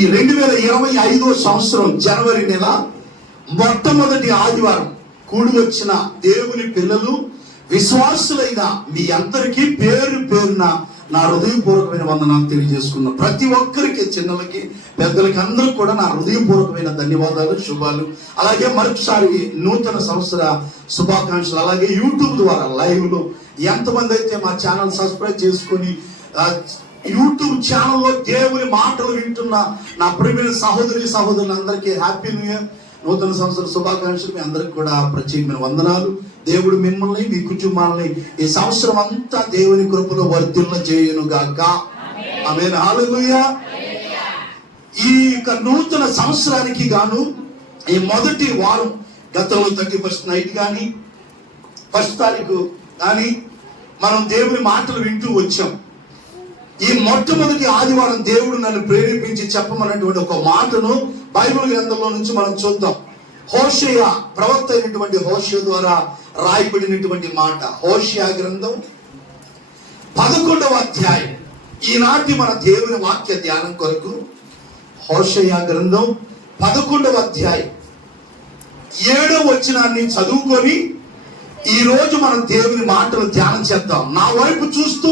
ఈ 2025 సంవత్సరం జనవరి నెల మొట్టమొదటి ఆదివారం కూడి వచ్చిన దేవుని పిల్లలు, విశ్వాసులైన మీ అందరికీ పేరు పేరున నా హృదయపూర్వకమైన వందనాలు తెలియజేసుకున్నాను. ప్రతి ఒక్కరికి, చిన్నలకి పెద్దలకి అందరూ కూడా నా హృదయపూర్వకమైన ధన్యవాదాలు, శుభాలు. అలాగే మరొకసారి నూతన సంవత్సర శుభాకాంక్షలు. అలాగే యూట్యూబ్ ద్వారా లైవ్లో ఎంతమంది అయితే మా ఛానల్ సబ్స్క్రైబ్ చేసుకొని యూట్యూబ్ ఛానల్లో దేవుని మాటలు వింటున్న నా ప్రియమైన సహోదరులందరికీ హ్యాపీ న్యూ ఇయర్, నూతన సంవత్సర శుభాకాంక్షలు. మీ అందరికి కూడా ప్రత్యేకమైన వందనాలు. దేవుడు మిమ్మల్ని, మీ కుటుంబాలని ఈ సంవత్సరం అంతా దేవుని కృపలో వర్ధిల్ల చేయును గాక. ఆమేన్, హల్లెలూయా. ఈ నూతన సంవత్సరానికి గాను ఈ మొదటి వారం, గతంలో 31st నైట్ కానీ 1st తారీఖు కానీ మనం దేవుని మాటలు వింటూ వచ్చాం. ఈ మొట్టమొదటి ఆదివారం దేవుడు నన్ను ప్రేరేపించి చెప్పమన్నటువంటి ఒక మాటను బైబిల్ గ్రంథంలో నుంచి మనం చూద్దాం. హోషేయ, ప్రవక్త అయినటువంటి హోషేయ ద్వారా రాయబడినటువంటి మాట. హోషేయ గ్రంథం 11వ అధ్యాయం. ఈనాటి మన దేవుని వాక్య ధ్యానం కొరకు హోషేయ గ్రంథం 11వ అధ్యాయం 7వ వచనాన్ని చదువుకొని ఈ రోజు మనం దేవుని మాటలు ధ్యానం చేద్దాం. నా వైపు చూస్తూ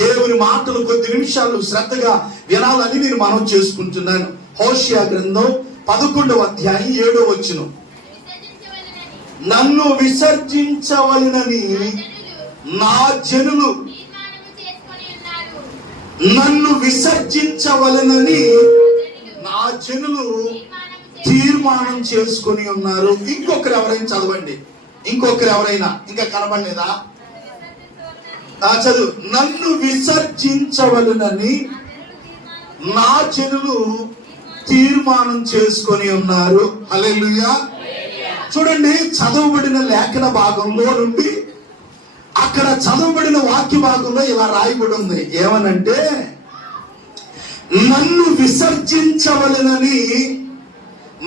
దేవుని మాటలు కొద్ది నిమిషాలు శ్రద్ధగా వినాలని నేను మనం చేసుకుంటున్నాను. హోషేయ గ్రంథం 11వ అధ్యాయం 7వ వచనం. నన్ను విసర్జించవలెనని నా జనులు, నన్ను విసర్జించవలెనని నా జనులు తీర్మానం చేసుకొని ఉన్నారు. ఇంకొకరు ఎవరైనా చదవండి. ఇంకొకరు ఎవరైనా ఇంకా కనబడలేదా? చదువు. నన్ను విసర్జించవలెనని నా జనులు తీర్మానం చేసుకొని ఉన్నారు. హల్లెలూయా. చూడండి, చదవబడిన లేఖన భాగంలో నుండి అక్కడ చదవబడిన వాక్య భాగంలో ఇలా రాయబడి ఉంది. ఏమనంటే, నన్ను విసర్జించవలెనని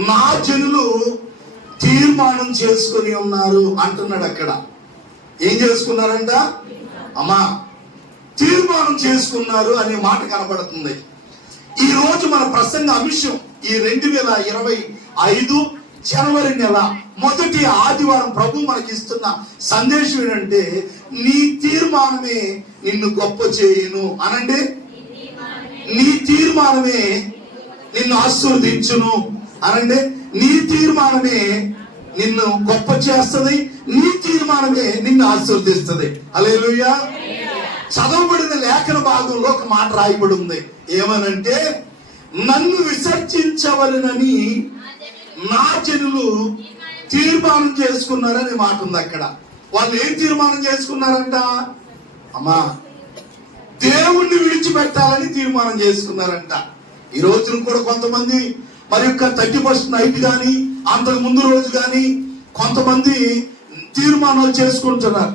నా జనులు తీర్మానం చేసుకొని ఉన్నారు అంటున్నాడు. అక్కడ ఏం చేసుకున్నారంట? అమ్మా, తీర్మానం చేసుకున్నారు అనే మాట కనబడుతుంది. ఈ రోజు మన ప్రసంగ అంశం ఈ 2025 జనవరి నెల మొదటి ఆదివారం ప్రభు మనకి ఇస్తున్న సందేశం ఏంటంటే, నీ తీర్మానమే నిన్ను గొప్ప చేయును అనండి. నీ తీర్మానమే నిన్ను ఆశీర్వదించును అనండి. నీ తీర్మానమే నిన్ను గొప్ప చేస్తుంది, నీ తీర్మానమే నిన్ను ఆశీర్వదిస్తుంది. హల్లెలూయా. చదవబడిన లేఖన భాగంలో ఒక మాట రాయబడి ఉంది. ఏమనంటే, నన్ను విసర్జించవలెనని నా జనులు తీర్మానం చేసుకున్నారని మాట ఉంది అక్కడ. వాళ్ళు ఏం తీర్మానం చేసుకున్నారంట? అమ్మా, దేవుణ్ణి విడిచిపెట్టాలని తీర్మానం చేసుకున్నారంట. ఈ రోజున కూడా కొంతమంది మరి యొక్క 31st నైట్ కానీ అంతకు ముందు రోజు కానీ కొంతమంది తీర్మానాలు చేసుకుంటున్నారు.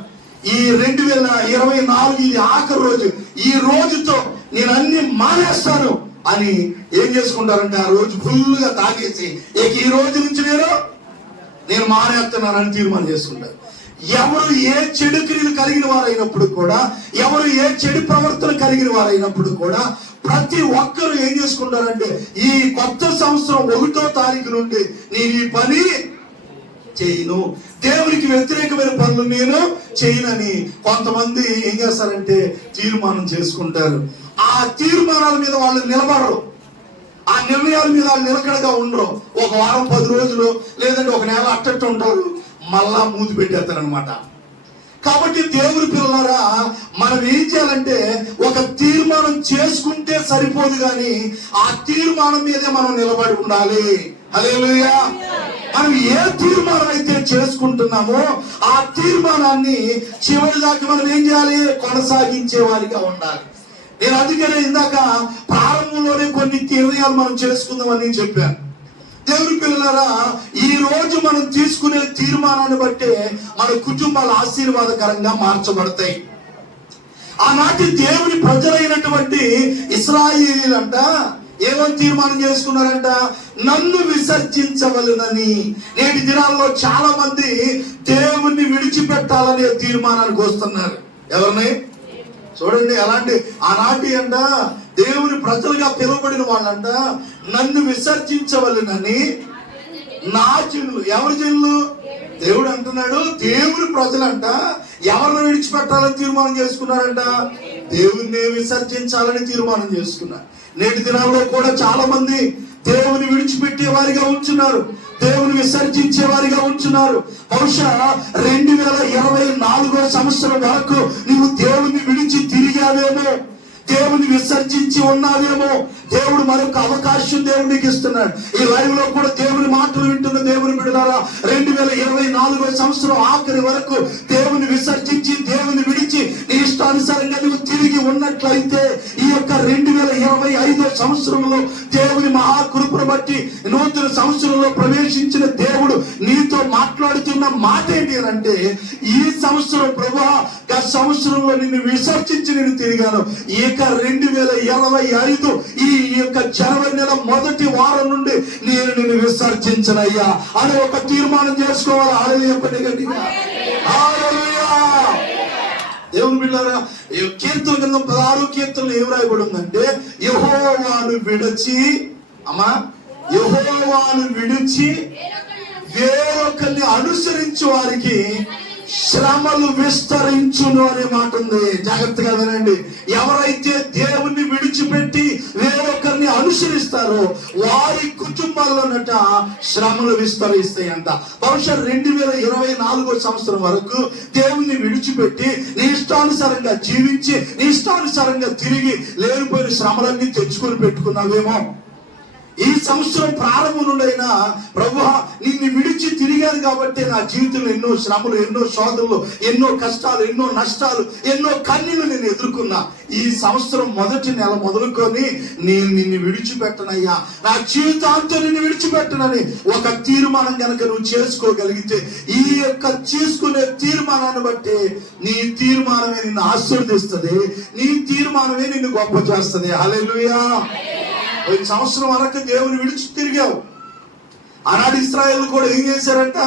ఈ 2024 ఇది ఆఖరి రోజు, ఈ రోజుతో నేను అన్ని మానేస్తాను అని ఏం చేసుకుంటారంటే, ఆ రోజు ఫుల్గా తాగేసి ఈ రోజు నుంచి నేను మానేస్తున్నానని తీర్మానం చేసుకుంటారు. ఎవరు ఏ చెడు క్రియలు కలిగిన వారైనప్పుడు కూడా, ఎవరు ఏ చెడు ప్రవర్తన కలిగిన వారైనప్పుడు కూడా ప్రతి ఒక్కరు ఏం చేసుకుంటారంటే, ఈ కొత్త సంవత్సరం 1వ తారీఖు నుండి నేను ఈ పని చేయను, దేవునికి వ్యతిరేకమైన పనులు నేను చేయనని కొంతమంది ఏం చేస్తారంటే తీర్మానం చేసుకుంటారు. ఆ తీర్మానాల మీద వాళ్ళు నిలబడరు, ఆ నిర్ణయాల మీద వాళ్ళు నిలకడగా ఉండరు. ఒక వారం 10 రోజులు లేదంటే ఒక నెల అట్టట్టు ఉంటారు, మళ్ళా మూతి పెట్టేస్తారనమాట. కాబట్టి దేవుని పిల్లలారా, మనం ఏం చేయాలంటే ఒక తీర్మానం చేసుకుంటే సరిపోదు కానీ ఆ తీర్మానం మీదే మనం నిలబడి ఉండాలి. హల్లెలూయా. మనం ఏ తీర్మానం అయితే చేసుకుంటున్నామో ఆ తీర్మానాన్ని చివరి దాకా మనం ఏం చేయాలి? కొనసాగించే వారిగా ఉండాలి. నేను అందుకనే ఇందాక ప్రారంభంలోనే కొన్ని నిర్ణయాలు మనం చేసుకుందామని చెప్పాను. దేవుని పిల్లలారా, ఈ రోజు మనం తీసుకునే తీర్మానాన్ని బట్టే మన కుటుంబాలు ఆశీర్వాదకరంగా మార్చబడతాయి. ఆనాటి దేవుని ప్రజలైనటువంటి ఇశ్రాయేలీలంట ఏమని తీర్మానం చేసుకున్నారంట? నన్ను విసర్జించవలెనని. నేటి దినాల్లో చాలా మంది దేవుణ్ణి విడిచిపెట్టాలనే తీర్మానానికి వస్తున్నారు. ఎవరిని చూడండి, అలాంటి ఆనాటి అంట దేవుని ప్రజలుగా పిలువబడిన వాళ్ళంట నన్ను విసర్జించవలెనని నా జనులు. ఎవరి జనులు? దేవుడు అంటున్నాడు దేవుని ప్రజలంట ఎవరిని విడిచిపెట్టాలని తీర్మానం చేసుకున్నారంట? దేవుణ్ణి విసర్జించాలని తీర్మానం చేసుకున్నారు. నేటి దినాల్లో కూడా చాలా మంది దేవుని విడిచిపెట్టే వారిగా ఉంటున్నారు, దేవుని విసర్జించే వారిగా ఉంటున్నారు. బహుశా 2024 సంవత్సరం వరకు నువ్వు దేవుని విడిచి తిరిగావేమో, దేవుని విసర్జించి ఉన్నావేమో. దేవుడు మరొక అవకాశం దేవునికి ఇస్తున్నాడు. ఈ లైవ్ లో కూడా దేవుని మాటలు వింటున్న దేవుని బిడ్డలారా, 2024 సంవత్సరం ఆఖరి వరకు దేవుని విసర్జించి దేవుని విడిచి నీ ఇష్టానుసారంగా నువ్వు తిరిగి ఉన్నట్లయితే ఈ యొక్క 2025 సంవత్సరంలో దేవుని మహాకృపను బట్టి నూతన సంవత్సరంలో ప్రవేశించిన దేవుడు నీతో మాట్లాడుతున్న మాట ఏంటి అని అంటే, ఈ సంవత్సరం ప్రభువా గత సంవత్సరంలో నిన్ను విసర్జించి నేను తిరిగాను, ఇక 2025 ఈ యొక్క జనవరి నెల మొదటి వారం నుండి నేను నిన్ను విసర్జించనయ్యా అని ఒక తీర్మానం చేసుకోవాలి. హల్లెలూయా గట్టిగా హల్లెలూయా. దేవుని బిడ్డలారా, కీర్తన గ్రంథం 16 కీర్తనలో ఏం రాయబడి ఉందంటే, యెహోవాను విడిచి యెహోవాను విడిచి వేరొకరిని అనుసరించు వారికి శ్రమలు విస్తరించును అనే మాట ఉంది. జాగ్రత్తగా వినండి. ఎవరైతే దేవుణ్ణి విడిచిపెట్టి వేరొకరిని అనుసరిస్తారో వారి కుటుంబాల్లోనట శ్రమలు విస్తరిస్తాయంట. బహుశా 2024 సంవత్సరం వరకు దేవుణ్ణి విడిచిపెట్టి నీ ఇష్టానుసారంగా జీవించి నీ ఇష్టానుసారంగా తిరిగి లేనిపోయిన శ్రమలన్నీ తెచ్చుకొని పెట్టుకున్నావేమో. ఈ సంవత్సరం ప్రారంభం నుండైనా ప్రభువా నిన్ను విడిచి తిరిగాను కాబట్టి నా జీవితంలో ఎన్నో శ్రమలు, ఎన్నో శోధనలు, ఎన్నో కష్టాలు, ఎన్నో నష్టాలు, ఎన్నో కన్నీళ్లు నేను ఎదుర్కొన్నా. ఈ సంవత్సరం మొదటి నెల మొదలుకొని నేను నిన్ను విడిచిపెట్టనయ్యా, నా జీవితాంతం నిన్ను విడిచిపెట్టనని ఒక తీర్మానం కనుక నువ్వు చేసుకోగలిగితే ఈ యొక్క చేసుకునే తీర్మానాన్ని బట్టి నీ తీర్మానమే నిన్ను ఆశీర్వదిస్తుంది, నీ తీర్మానమే నిన్ను గొప్ప చేస్తుంది. హల్లెలూయా. ఈ సంవత్సరం వరకు దేవుని విడిచి తిరిగావు. ఆనాడు ఇశ్రాయేలు కూడా ఏం చేశారంట?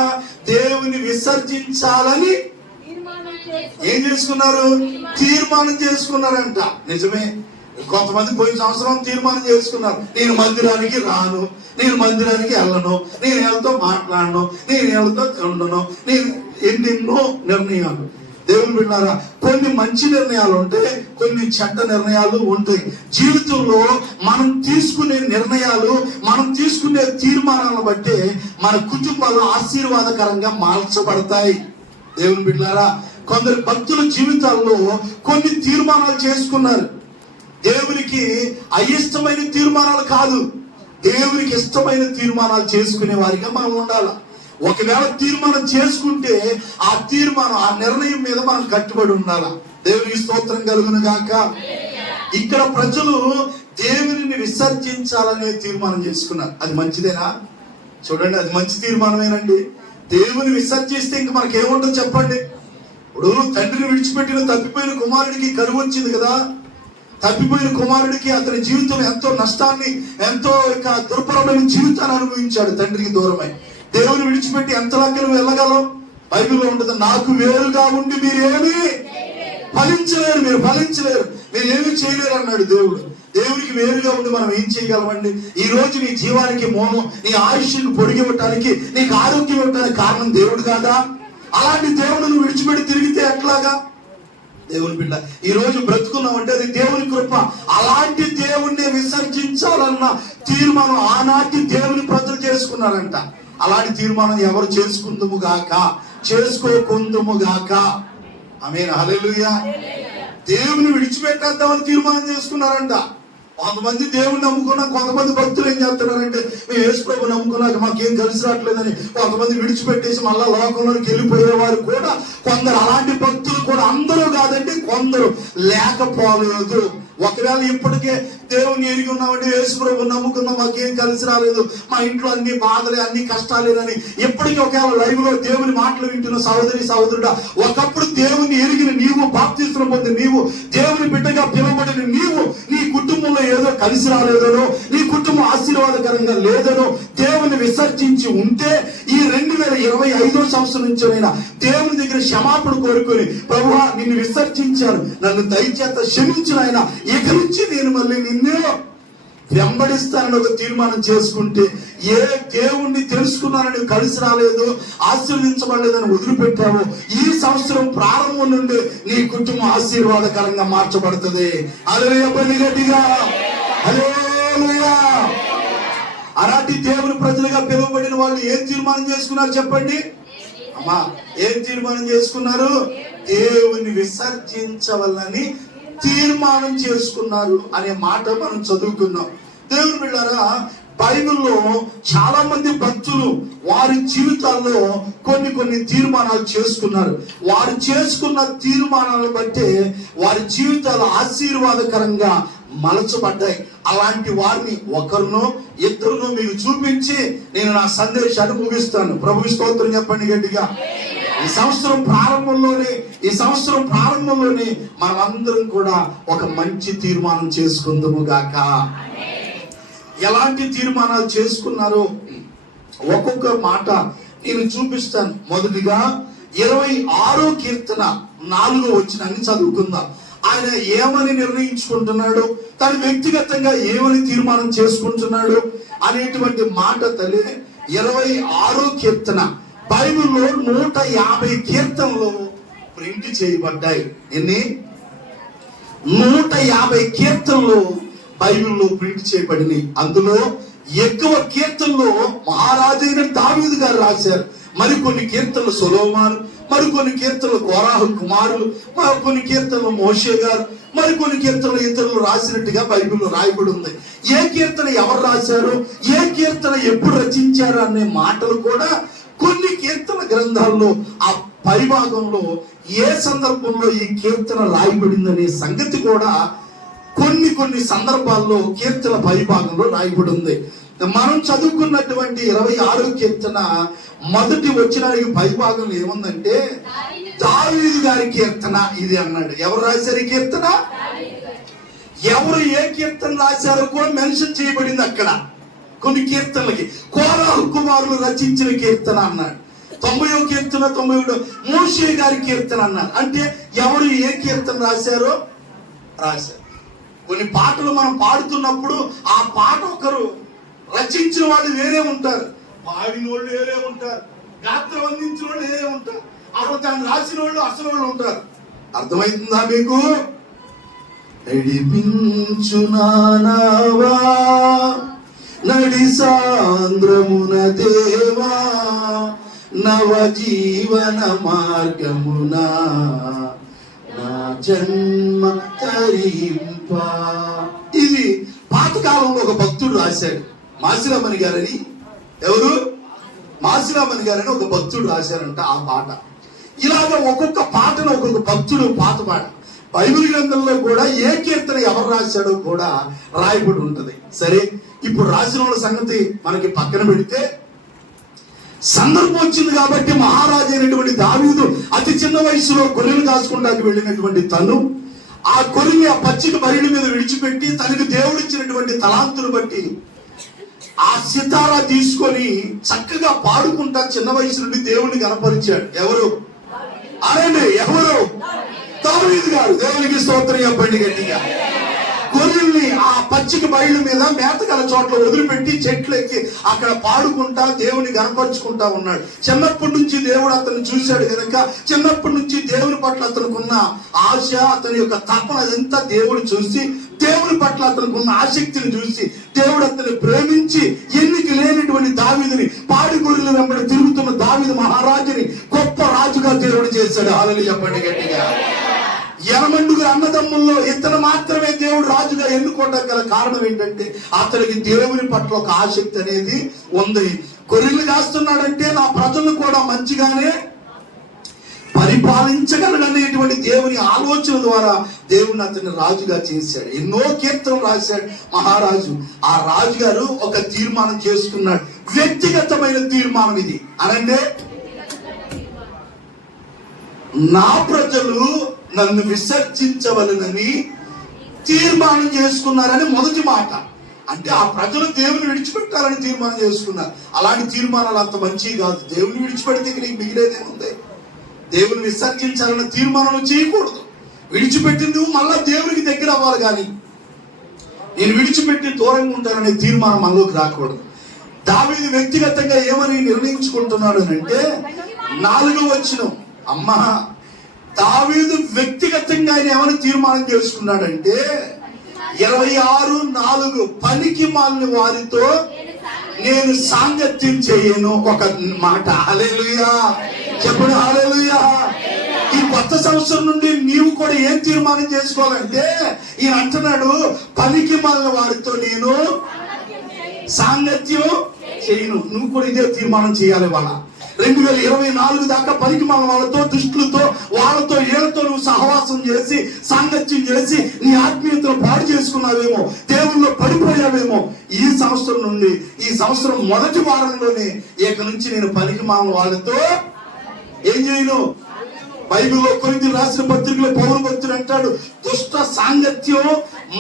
దేవుని విసర్జించాలని ఏం చేసుకున్నారు? తీర్మానం చేసుకున్నారంట. నిజమే, కొంతమంది పోయిన సంవత్సరం తీర్మానం చేసుకున్నారు, నేను మందిరానికి రాను, నేను మందిరానికి వెళ్ళను, నేను వీళ్ళతో మాట్లాడను, నేను వీళ్ళతో ఉండను, నేను ఎన్నెన్నో నిర్ణయాలు. దేవుని బిడ్డలారా, కొన్ని మంచి నిర్ణయాలు ఉంటాయి, కొన్ని చెడ్డ నిర్ణయాలు ఉంటాయి. జీవితంలో మనం తీసుకునే నిర్ణయాలు, మనం తీసుకునే తీర్మానాలను బట్టి మన కుటుంబాలు ఆశీర్వాదకరంగా మార్చబడతాయి. దేవుని బిడ్డలారా, కొందరు భక్తుల జీవితాల్లో కొన్ని తీర్మానాలు చేసుకున్నారు. దేవునికి అయిష్టమైన తీర్మానాలు కాదు, దేవునికి ఇష్టమైన తీర్మానాలు చేసుకునే వారిగా మనం ఉండాలి. ఒకవేళ తీర్మానం చేసుకుంటే ఆ తీర్మానం, ఆ నిర్ణయం మీద మనం కట్టుబడి ఉండాలా. దేవునికి స్తోత్రం కలుగును గాక. ఇక్కడ ప్రజలు దేవుని విసర్జించాలనే తీర్మానం చేసుకున్నారు. అది మంచిదేనా? చూడండి, అది మంచి తీర్మానమేనండి. దేవుని విసర్జిస్తే ఇంక మనకేముంటుందో చెప్పండి. ఇప్పుడు తండ్రిని విడిచిపెట్టిన తప్పిపోయిన కుమారుడికి కరువు వచ్చింది కదా. తప్పిపోయిన కుమారుడికి అతని జీవితంలో ఎంతో నష్టాన్ని, ఎంతో ఇక దుర్భరమైన జీవితాన్ని అనుభవించాడు తండ్రికి దూరమై. దేవుని విడిచిపెట్టి ఎంతలాగా నువ్వు వెళ్ళగలవు? బైబిల్లో ఉంటుంది, నాకు వేరుగా ఉండి మీరేమి ఫలించలేరు, మీరు ఫలించలేరు, మీరు ఏమీ చేయలేరు అన్నాడు దేవుడు. దేవునికి వేరుగా ఉండి మనం ఏం చేయగలమండి? ఈ రోజు నీ జీవానికి మూలం, నీ ఆయుష్ను పొడిగివ్వటానికి, నీకు ఆరోగ్యం ఇవ్వటానికి కారణం దేవుడు కాదా? అలాంటి దేవుడు నువ్వు విడిచిపెట్టి తిరిగితే ఎట్లాగా? దేవుని బిడ్డ, ఈ రోజు బ్రతుకున్నామంటే అది దేవుని కృప. అలాంటి దేవుణ్ణి విసర్జించాలన్న తీర్మానం ఆనాటి దేవుని ప్రజలు చేసుకున్నారంట. అలాంటి తీర్మానం ఎవరు చేసుకుందుము గాక, చేసుకోకుందుము గాక. ఆమేన్, హల్లెలూయా. దేవుని విడిచిపెట్టేద్దామని తీర్మానం చేసుకున్నారంట. కొంతమంది దేవుని నమ్ముకున్నా, కొంతమంది భక్తులు ఏం చేస్తున్నారంటే, మేము యేసు ప్రభు నమ్ముకున్నాక మాకేం కలిసి రావట్లేదని కొంతమంది విడిచిపెట్టేసి మళ్ళా లోకంలోకి వెళ్ళిపోయేవారు కూడా కొందరు. అలాంటి భక్తులు కూడా అందరూ కాదండి, కొందరు లేకపోలేదు. ఒకవేళ ఇప్పటికే దేవుని ఎరిగి ఉన్నామంటే, యేసు ప్రభు నమ్ముకున్నాం, మాకేం కలిసి రాలేదు, మా ఇంట్లో అన్ని బాధలే, అన్ని కష్టాలేదని ఇప్పటికీ ఒకవేళ లైవ్ లో దేవుని మాటలు వింటున్న సహోదరి సహోదరుడా, ఒకప్పుడు దేవుని ఎరిగిన నీవు, బాప్తిస్మం పొందిన నీవు, దేవుని బిడ్డగా పిలువబడిన నీవు, నీ కుటుంబంలో ఏదో కలిసి రాలేదనో, నీ కుటుంబం ఆశీర్వాదకరంగా లేదనో దేవుని విసర్జించి ఉంటే, ఈ 2025 సంవత్సరం నుంచి అయినా దేవుని దగ్గర క్షమాపణ కోరుకొని, ప్రభువా నిన్ను విసర్జించాను, నన్ను దయచేత క్షమించిన ఆయన, ఇక నుంచి నేను మళ్ళీ నిన్నే వెంబడిస్తానని ఒక తీర్మానం చేసుకుంటే, ఏ దేవుణ్ణి తెలుసుకున్నానని కలిసి రాలేదు, ఆశీర్వదించబడలేదని వదిలిపెట్టావు, ఈ సంవత్సరం ప్రారంభం నుండి నీ కుటుంబం ఆశీర్వాదకరంగా మార్చబడుతుంది. హల్లెలూయా, పని గట్టిగా హల్లెలూయా. అలాంటి దేవుని ప్రజలుగా పిలువబడిన వాళ్ళు ఏం తీర్మానం చేసుకున్నారు చెప్పండి అమ్మా? ఏం తీర్మానం చేసుకున్నారు? దేవుని విసర్జించవలని తీర్మానం చేసుకున్నారు అనే మాట మనం చదువుకున్నాం. దేవుని బిడ్డలారా, బైబిల్లో చాలా మంది భక్తులు వారి జీవితాల్లో కొన్ని తీర్మానాలు చేసుకున్నారు. వారు చేసుకున్న తీర్మానాలను బట్టి వారి జీవితాలు ఆశీర్వాదకరంగా మలచబడ్డాయి. అలాంటి వారిని ఒకరినో ఇద్దరునో మీకు చూపించి నేను నా సందేశాన్ని ముగిస్తాను. ప్రభువు స్తోత్రం చెప్పండి గట్టిగా. ఈ సంవత్సరం ప్రారంభంలోనే మనం అందరం కూడా ఒక మంచి తీర్మానం చేసుకుందాము గాక. ఎలాంటి తీర్మానాలు చేసుకున్నారో ఒక్కొక్క మాట నేను చూపిస్తాను. మొదటిగా 26వ కీర్తన 4వ వచనాన్ని చదువుకుందాం. ఆయన ఏమని నిర్ణయించుకుంటున్నాడు, తను వ్యక్తిగతంగా ఏమని తీర్మానం చేసుకుంటున్నాడు అనేటువంటి మాట తల్లి. 26వ కీర్తన బైబిల్లో 150 కీర్తనలు ప్రింట్ చేయబడ్డాయి. ఎన్ని? 150 కీర్తనలు బైబిల్లో ప్రింట్ చేయబడినాయి. అందులో ఎక్కువ కీర్తనలు మహారాజైన దావీదు గారు రాశారు. మరికొన్ని కీర్తనలు సొలొమోను, మరికొన్ని కీర్తనలు కోరాహు కుమారులు, మరికొన్ని కీర్తనలు మోషే గారు, మరికొన్ని కీర్తనలు ఇతరులు రాసినట్టుగా బైబిల్లో రాయబడి ఉంది. ఏ కీర్తన ఎవరు రాశారు, ఏ కీర్తన ఎప్పుడు రచించారు అనే మాటలు కూడా కొన్ని కీర్తన గ్రంథాల్లో ఆ పైభాగంలో ఏ సందర్భంలో ఈ కీర్తన రాయబడిందనే సంగతి కూడా కొన్ని సందర్భాల్లో కీర్తన పైభాగంలో రాయబడి ఉంది. మనం చదువుకున్నటువంటి 26వ కీర్తన మొదటి వచనానికి పైభాగంలో ఏముందంటే దావీదు గారి కీర్తన ఇది అన్నాడు. ఎవరు రాశారు ఈ కీర్తన? ఎవరు ఏ కీర్తన రాశారో కూడా మెన్షన్ చేయబడింది అక్కడ. కొన్ని కీర్తనలకి కోరాహు కుమారులు రచించిన కీర్తన అన్నాడు. 90వ కీర్తన 91 మోషే గారి కీర్తన అన్నాడు. అంటే ఎవరు ఏ కీర్తన రాశారో రాశారు. కొన్ని పాటలు మనం పాడుతున్నప్పుడు ఆ పాట ఒకరు రచించిన వాళ్ళు వేరే ఉంటారు, పాడిన వాళ్ళు వేరే ఉంటారు, గాత్రం అందించిన వాళ్ళు వేరే ఉంటారు, అసలు దాన్ని రాసిన వాళ్ళు అసలు వాళ్ళు ఉంటారు. అర్థమవుతుందా మీకు? నడిపించునావా నడి సాంద్రమున దేవా నవ జీవన మార్గమున నా జన్మ తరింప. ఇది పాతకాలంలో ఒక భక్తుడు రాశాడు, మాసిరామణి గారని. ఎవరు? మాసిరామణి గారని ఒక భక్తుడు రాశారంట ఆ పాట. ఇలాగ ఒక్కొక్క పాటను ఒక్కొక్క భక్తుడు పాత పాట. బైబిల్ గ్రంథంలో కూడా ఏ కీర్తన ఎవరు రాశాడో కూడా రాయబడి ఉంటది. సరే, ఇప్పుడు రాసిన వాళ్ళ సంగతి మనకి పక్కన పెడితే, సందర్భం వచ్చింది కాబట్టి మహారాజు అయినటువంటి దావీదు అతి చిన్న వయసులో గొర్రెలు కాసుకుంటానికి వెళ్ళినటువంటి తను ఆ గొర్రెని ఆ పచ్చిక బరిని మీద విడిచిపెట్టి తనకు దేవుడిచ్చినటువంటి తలాంతును బట్టి ఆ సితారా తీసుకొని చక్కగా పాడుకుంటా చిన్న వయసు నుండి దేవుడిని కనపరిచాడు. ఎవరు? అనండి, ఎవరు? దావీదు గారు. దేవునికి స్తోత్రం చెప్పండి గట్టిగా. గొర్రెల్ని ఆ పచ్చిక బయలు మీద మేతగల చోట్ల వదిలిపెట్టి చెట్లు ఎక్కి అక్కడ పాడుకుంటా దేవుని కనపరుచుకుంటా ఉన్నాడు. చిన్నప్పటి నుంచి దేవుడు అతను చూశాడు కనుక చిన్నప్పటి నుంచి దేవుని పట్ల అతనుకున్న ఆశ, అతని యొక్క తపన అదంతా దేవుడు చూసి దేవుని పట్ల అతనుకున్న ఆసక్తిని చూసి దేవుడు అతన్ని ప్రేమించి ఎన్నిక లేనటువంటి దావీదుని, పాడి గొర్రెల వెంబడి తిరుగుతున్న దావీదు మహారాజుని గొప్ప రాజుగా దేవుడు చేశాడు. హల్లెలూయా చెప్పండి గట్టిగా. 80 అన్నదమ్ముల్లో ఇతను మాత్రమే దేవుడు రాజుగా ఎన్నుకోవడానికి గల కారణం ఏంటంటే అతనికి దేవుని పట్ల ఒక ఆసక్తి అనేది ఉంది. గొర్రెలు కాస్తున్నాడంటే నా ప్రజలను కూడా మంచిగానే పరిపాలించగలడనేటువంటి దేవుని ఆలోచన ద్వారా దేవుని అతన్ని రాజుగా చేశాడు. ఎన్నో కీర్తనలు రాశాడు మహారాజు. ఆ రాజుగారు ఒక తీర్మానం చేసుకున్నాడు, వ్యక్తిగతమైన తీర్మానం ఇది. అనంటే నా ప్రజలు నన్ను విసర్జించవలనని తీర్మానం చేసుకున్నారని మొదటి మాట. అంటే ఆ ప్రజలు దేవుని విడిచిపెట్టాలని తీర్మానం చేసుకున్నారు. అలాంటి తీర్మానాలు అంత మంచి కాదు. దేవుని విడిచిపెడితే నీకు మిగిలేదేముంది? దేవుని విసర్జించాలన్న తీర్మానం చేయకూడదు. విడిచిపెట్టింది మళ్ళా దేవునికి దగ్గర అవ్వాలి. కానీ నేను విడిచిపెట్టి దూరంగా ఉంటాననే తీర్మానం మనలోకి రాకూడదు. దావీదు వ్యక్తిగతంగా ఏమని నిర్ణయించుకుంటున్నాడు అంటే 4వ వచనం. అమ్మా, దావీదు వ్యక్తిగతంగా ఆయన ఏమని తీర్మానం చేసుకున్నాడంటే 26:4 పనికి మాలిన వారితో నేను సాంగత్యం చేయను. ఒక మాట. హల్లెలూయా చెప్పండి, హల్లెలూయా. ఈ కొత్త సంవత్సరం నుండి నీవు కూడా ఏం తీర్మానం చేసుకోవాలంటే, ఈయన అంటున్నాడు పనికి మాలిన వారితో నేను సాంగత్యం చేయను. నువ్వు కూడా ఇదే తీర్మానం చేయాలి. వాళ్ళ 2024 దాకా పనికి మన వాళ్ళతో, దుష్టులతో, వాళ్ళతో, వీళ్ళతో నువ్వు సహవాసం చేసి సాంగత్యం చేసి నీ ఆత్మీయతను పాడు చేసుకున్నావేమో, దేవుల్లో పడిపోయావేమో. ఈ సంవత్సరం నుండి, ఈ సంవత్సరం మొదటి వారంలోనే ఇక నుంచి నేను పనికి మాల వాళ్ళతో ఏం చేయను. బైబిల్లో కొరింథీయులకు రాసిన పత్రికలో పౌలు భక్తుడు అంటాడు, దుష్ట సాంగత్యం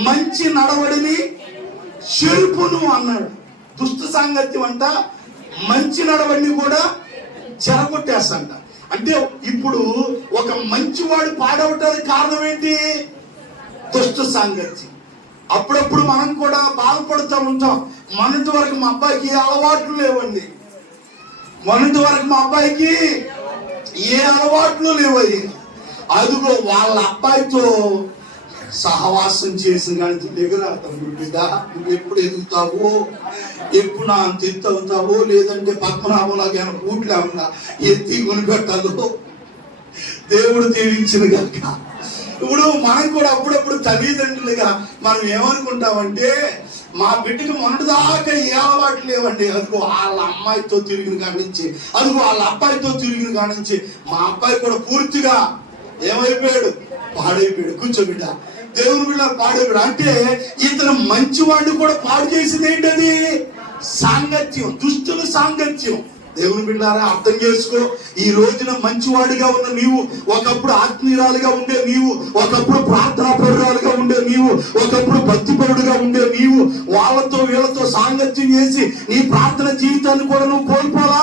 మంచి నడవడిని చెరుపును అన్నాడు. దుష్ట సాంగత్యం అంట మంచి నడవడిని కూడా చెరగొట్టేస్తంట. అంటే ఇప్పుడు ఒక మంచివాడు పాడవటానికి కారణం ఏంటి? దుష్ట సాంగత్యం. అప్పుడప్పుడు మనం కూడా బాధపడుతూ ఉంటాం. మొన్నటి వరకు మా అబ్బాయికి అలవాట్లు లేవండి, మొన్నటి వరకు మా అబ్బాయికి ఏ అలవాట్లు లేవయ్యి. అదిగో వాళ్ళ అబ్బాయితో సహవాసం చేసిన కానీ దగ్గర బిడ్డ నువ్వు ఎప్పుడు ఎదుగుతావో, ఎప్పుడు నా అంత ఎత్తు అవుతావో, లేదంటే పద్మనాభంలాగా కూట్లు ఏమన్నా ఎత్తి కొనిపెట్టాలో దేవుడు దీవించిన గాక. ఇప్పుడు మనం కూడా అప్పుడప్పుడు తల్లిదండ్రులుగా మనం ఏమనుకుంటామంటే, మా బిడ్డకి మొన్నటిదాకా ఏ అలవాటు లేవండి, అదిగో వాళ్ళ అమ్మాయితో తిరిగిన కాడి నుంచి, అదిగో వాళ్ళ అబ్బాయితో తిరిగిన కాడి నుంచి మా అబ్బాయి కూడా పూర్తిగా ఏమైపోయాడు, పాడైపోయాడు. కూర్చోబిడ్డ, దేవుని బిడ్డ పాడైపోయాడు. అంటే ఇతను మంచివాడిని కూడా పాడు చేసింది ఏంటది? సాంగత్యం, దుష్టుల సాంగత్యం. దేవుని బిడ్డారా, అర్థం చేసుకో. ఈ రోజున మంచివాడిగా ఉన్న నీవు, ఒకప్పుడు ఆత్మీయురాలుగా ఉండే నీవు, ఒకప్పుడు ప్రార్థనాపరురాలుగా ఉండే నీవు, ఒకప్పుడు భక్తిపరుడుగా ఉండే నీవు, వాళ్ళతో వీళ్ళతో సాంగత్యం చేసి నీ ప్రార్థన జీవితాన్ని కూడా నువ్వు కోల్పోవాలా?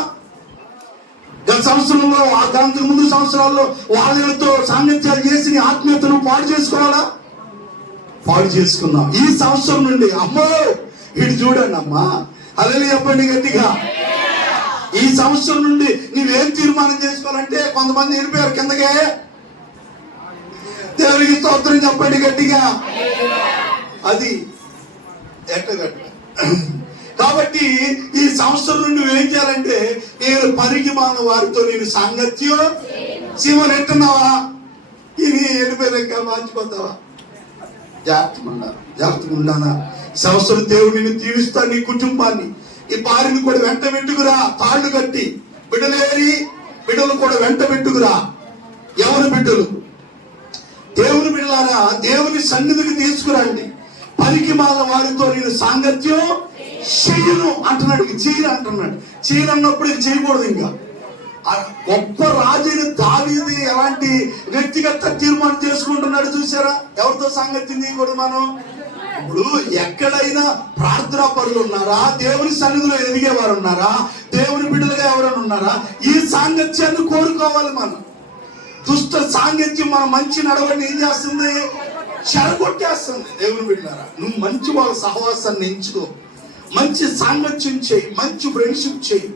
గత సంవత్సరంలో, దానికి ముందు సంవత్సరాల్లో వాళ్ళతో సాంగత్యాలు చేసి నీ ఆత్మీయతను పాడు చేసుకోవాలా? పాడు చేసుకున్నావు. ఈ సంవత్సరం నుండి అమ్మో ఇటు చూడండి అమ్మా, హల్లెలూయా చెప్పండి గట్టిగా. ఈ సంవత్సరం నుండి నువ్వేం తీర్మానం చేసుకోవాలంటే, కొంతమంది వెళ్ళిపోయారు కిందకే, దేవునికి స్తోత్రం చెప్పండి గట్టిగా. అది ఎట్టగట్ట. కాబట్టి ఈ సంవత్సరం నుండి నువ్వేం చేయాలంటే, నేను పనికి మాన వారితో నేను సాంగత్యం సీమను ఎట్టున్నావా, ఇది వెళ్ళిపోయాక మార్చిపోతావా? జాగ్రత్తగా ఉండాలా. సంవత్సరం దేవుడు నిన్ను దీవిస్తా, నీ కుటుంబాన్ని, ఈ భార్యను కూడా వెంట పెట్టుకురా, తాళ్ళు కట్టి. బిడ్డలేరి బిడ్డలు కూడా వెంట పెట్టుకురా. ఎవరి బిడ్డలు? దేవుని బిడ్డలారా, దేవుని సన్నిధికి తీసుకురండి. పనికి మాల వారితో నేను సాంగత్యం చెయ్యను అంటున్నాడు. చేయను అంటున్నాడు. చేయను అన్నప్పుడు ఇది చేయకూడదు. ఇంకా గొప్ప రాజైన దావీదు ఎలాంటి వ్యక్తిగత తీర్మానం చేసుకుంటున్నాడు చూసారా? ఎవరితో సాంగత్యం చేయకూడదు మనం? ఇప్పుడు ఎక్కడైనా ప్రార్థనా పరులు ఉన్నారా, దేవుని సన్నిధిలో ఎదిగేవారు ఉన్నారా, దేవుని బిడ్డలుగా ఎవరైనా ఉన్నారా? ఈ సాంగత్యాన్ని కోరుకోవాలి మనం. దుష్ట సాంగత్యం మన మంచి నడవడిని ఏం చేస్తుంది? చెరగొట్టేస్తుంది. దేవుని బిడ్డలారా, నువ్వు మంచి వాళ్ళ సహవాసాన్ని ఎంచుకో, మంచి సాంగత్యం చేయి, మంచి ఫ్రెండ్షిప్ చేయి.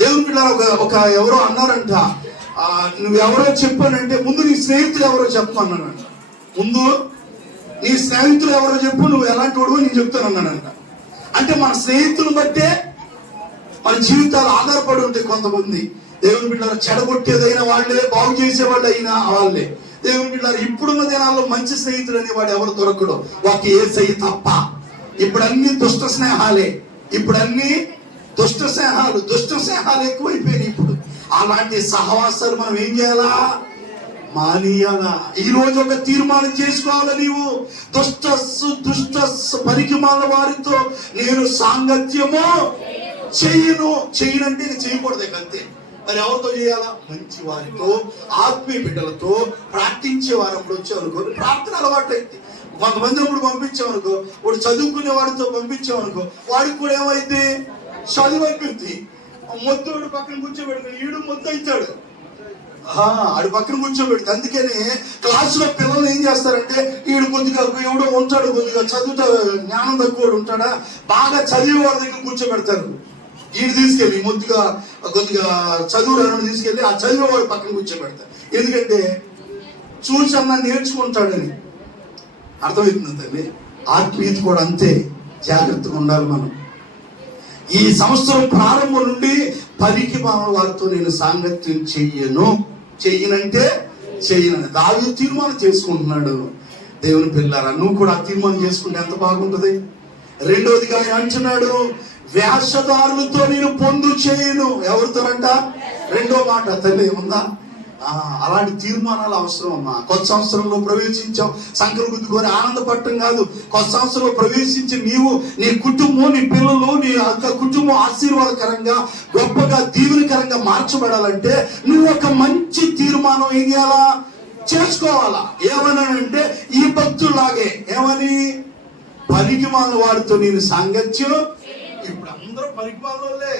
దేవుని బిడ్డలారా, ఒక ఎవరో అన్నారంట, నువ్వెవరో చెప్పానంటే ముందు నీ స్నేహితులు ఎవరో చెప్పమన్నానంట. ముందు నీ స్నేహితులు ఎవరో చెప్పు, నువ్వు ఎలాంటి వాడు నేను చెప్తానన్నానంట. అంటే మన స్నేహితులను బట్టే మన జీవితాలు ఆధారపడి ఉంటాయి. కొంతమంది దేవుని బిడ్డలారా, చెడగొట్టేదైనా వాళ్ళే, బాగు చేసేవాళ్ళు అయినా వాళ్ళే. దేవుని బిడ్డలారా, ఇప్పుడున్న దినాల్లో మంచి స్నేహితుడు అనేవాడు ఎవరు దొరకడు, ఒక యేసయ్య తప్ప. ఇప్పుడు అన్ని దుష్ట స్నేహాలే, ఇప్పుడు అన్ని దుష్ట స్నేహాలు ఎక్కువైపోయినాయి. ఇప్పుడు అలాంటి సహవాసాలు మనం ఏం చేయాలా? మానేయాలా? ఈ రోజు ఒక తీర్మానం చేసుకోవాలా. నీవు దుష్ట పనికి మాల వారితో నేను సాంగత్యము చెయ్యనంటే ఇది చేయకూడదు అంతే. మరి ఎవరితో చేయాలా? మంచి వారితో, ఆత్మీయ బిడ్డలతో, ప్రార్థించే వారంలో వచ్చేవనుకో, ప్రార్థన అలవాటు అయితే కొంతమంది అప్పుడు పంపించామనుకో, వాడు చదువుకునే వాడితో పంపించామనుకో, వాడికి కూడా ఏమైంది? చదువు అయిపోయింది. మొద్దోడు పక్కన కూర్చోబెడుతుంది, ఈడు మొద్దు అవుతాడు. ఆడు పక్కన కూర్చోబెడితే. అందుకని క్లాసులో పిల్లలు ఏం చేస్తారంటే, వీడు కొద్దిగా ఎవడో ఉంటాడు, కొద్దిగా చదువుతా జ్ఞానం తక్కువ ఉంటాడా, బాగా చదివే వాళ్ళ దగ్గర కూర్చోబెడతారు. వీడు తీసుకెళ్ళి కొద్దిగా చదువు రాని తీసుకెళ్ళి ఆ చదివేవాడు పక్కన కూర్చోబెడతారు. ఎందుకంటే చూసి అన్న నేర్చుకుంటాడని. అర్థమవుతుంది తల్లి. ఆత్మీయత కూడా అంతే, జాగ్రత్తగా ఉండాలి మనం. ఈ సంవత్సరం ప్రారంభం నుండి పనికి మాలిన వారితో నేను సాంగత్యం చెయ్యనంటే చెయ్యనని దావీదు తీర్మానం చేసుకుంటున్నాడు. దేవుని పిల్లారా, నువ్వు కూడా తీర్మానం చేసుకుంటే ఎంత బాగుంటుంది. రెండోదిగా అంటున్నాడు, వేషధారులతో నేను పొందు చేయను. ఎవరితోనంట? రెండో మాట తల్లి ఉందా? అలాంటి తీర్మానాలు అవసరం అమ్మా. కొత్త సంవత్సరంలో ప్రవేశించావు, సంకల్పం గుద్దుకొని ఆనందపడటం కాదు. కొత్త సంవత్సరంలో ప్రవేశించి నీవు, నీ కుటుంబం, నీ పిల్లలు, నీ కుటుంబం ఆశీర్వాదకరంగా, గొప్పగా, దీవెనకరంగా మార్చబడాలంటే నువ్వు ఒక మంచి తీర్మానం ఏం చేయాలా? చేసుకోవాలా. ఏమనంటే ఈ భక్తులాగే ఏమని, పనికి మాలిన వాడితో నేను సాంగత్యం. ఇప్పుడు అందరూ పనికి మాలే,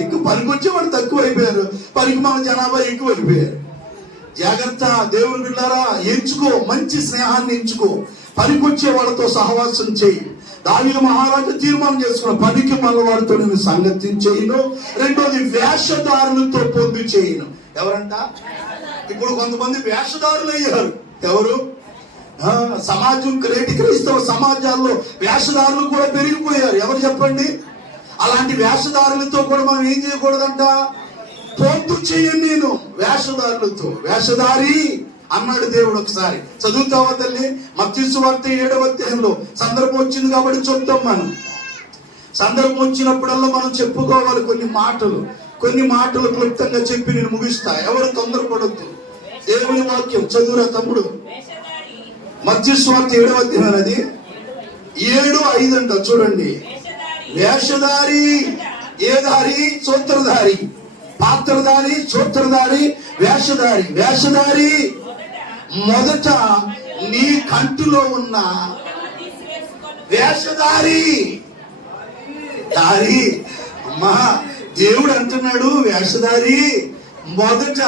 ఎక్కువ పనికొచ్చేవాడు తక్కువ అయిపోయారు, పనికి మాల జనాభా ఎక్కువ అయిపోయారు. జాగ్రత్త దేవుని బిడ్డలారా, ఎంచుకో, మంచి స్నేహాన్ని ఎంచుకో, పనికొచ్చే వాళ్ళతో సహవాసం చేయి. దావీదు మహారాజు తీర్మానం చేసుకున్న, పనికి మాలిన వాడితో నేను సాంగత్యం చేయను. రెండోది, వేషధారులతో పొందు చేయను. ఎవరంట? ఇప్పుడు కొంతమంది వేషధారులు అయ్యారు. ఎవరు? సమాజం, క్రైస్తవ సమాజాల్లో వేషధారులు కూడా పెరిగిపోయారు. ఎవరు చెప్పండి? అలాంటి వేషధారులతో కూడా మనం ఏం చేయకూడదంట? పొందు చేయను నేను వేషధారులతో. వేషధారి అన్నాడు దేవుడు. ఒకసారి చదువుతావా తల్లి? మత్తయి సువార్త 7వ అధ్యాయంలో. సందర్భం వచ్చింది కాబట్టి చెప్తాం మనం. సందర్భం వచ్చినప్పుడల్లా మనం చెప్పుకోవాలి కొన్ని మాటలు క్లుప్తంగా చెప్పి నేను ముగిస్తా. ఎవరు తొందరపడొద్దు. దేవుని వాక్యం చదువురా తమ్ముడు. మత్తయి సువార్త 7వ అధ్యాయం, అది 7:5 అంట. చూడండి. వేషధారి, ఏ దారి? సూత్రధారి, పాత్రధారి, సూత్రధారి, వేషధారి మొదట నీ కంటిలో ఉన్న వేషధారి అమ్మా. దేవుడు అంటున్నాడు, వేషధారి మొదట